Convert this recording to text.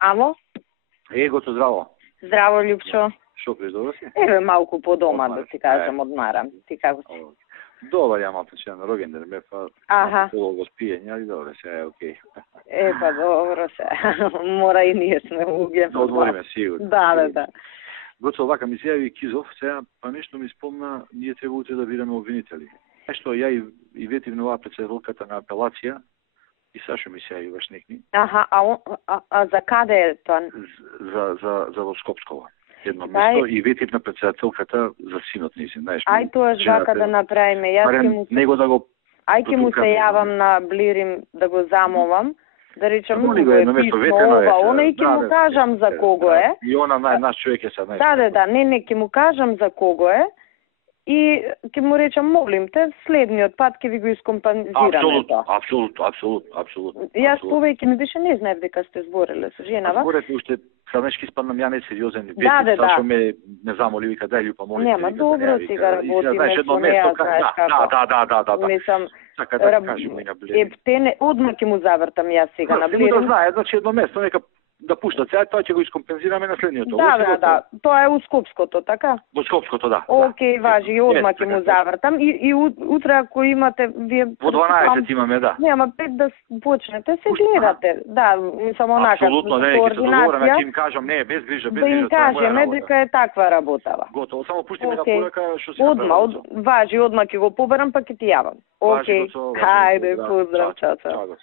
Амо? Гото, здраво. Здраво, Љупчо. Шо преш, добро си? Еве малку по дома, Одмараш. да ти кажам, одмарам. Ти како си? Добар, ја малку че на рогенден ме, па Аха. полу го спиење, али добре, се е окей. Па добро се. Мора и ние сме луѓе. Да одмориме, сигурно. Да. Гото, вака ми се јави Кизов, сега па нешто ми спомна, ние треба утре да бидеме обвинители. Нешто ја и ветив на оваа председателката на апелација, и Сашо ми се јави баш некни. Аха, а за каде е тоа? За во Скопсково. Едно место и ветив на председателката за синот низин, знаеш. Ај тоа вака да направиме. Јас ќе му него да го Ај ќе му се јавам на Блирим да го замолам. Да речам, му го е писмо ова, и ќе му кажам за кого е. И она наш човек е сад, знаеш. Да, не, ќе му кажам за кого е. И ќе му речам, молим те, следниот пат ќе ви го искомпензираме тоа. Апсолутно. Јас повеќе ми беше не знаев дека сте збореле со женава. Зборете уште саднешки спаднам ја не сериозен. Да. Сашо ме замоли, вика дај Љупа, молим те. Нема, добро сега работиме со неа, знаеш како. Да. Мислам, така да кажем на Блирим. одма ќе му завртам јас сега на Блирим. Да знае, значи едно место, нека да пуштат сега, тоа ќе го искомпензираме на следниот. Да. Тоа е у Скопското, така? Во Скопското, да. Океј, важи, и одма ќе му завртам. И утре ако имате вие во 12 имаме, да. Нема 5 да почнете, се гледате. Да, мислам онака. Апсолутно, не, ќе се договориме, ќе им кажам, не, без грижа. Да им кажеме дека е таква работава. Готово, само пушти ми на порака што си Одма, важи, одма ќе го побарам, па ќе ти јавам. Океј, хајде, поздрав, чао.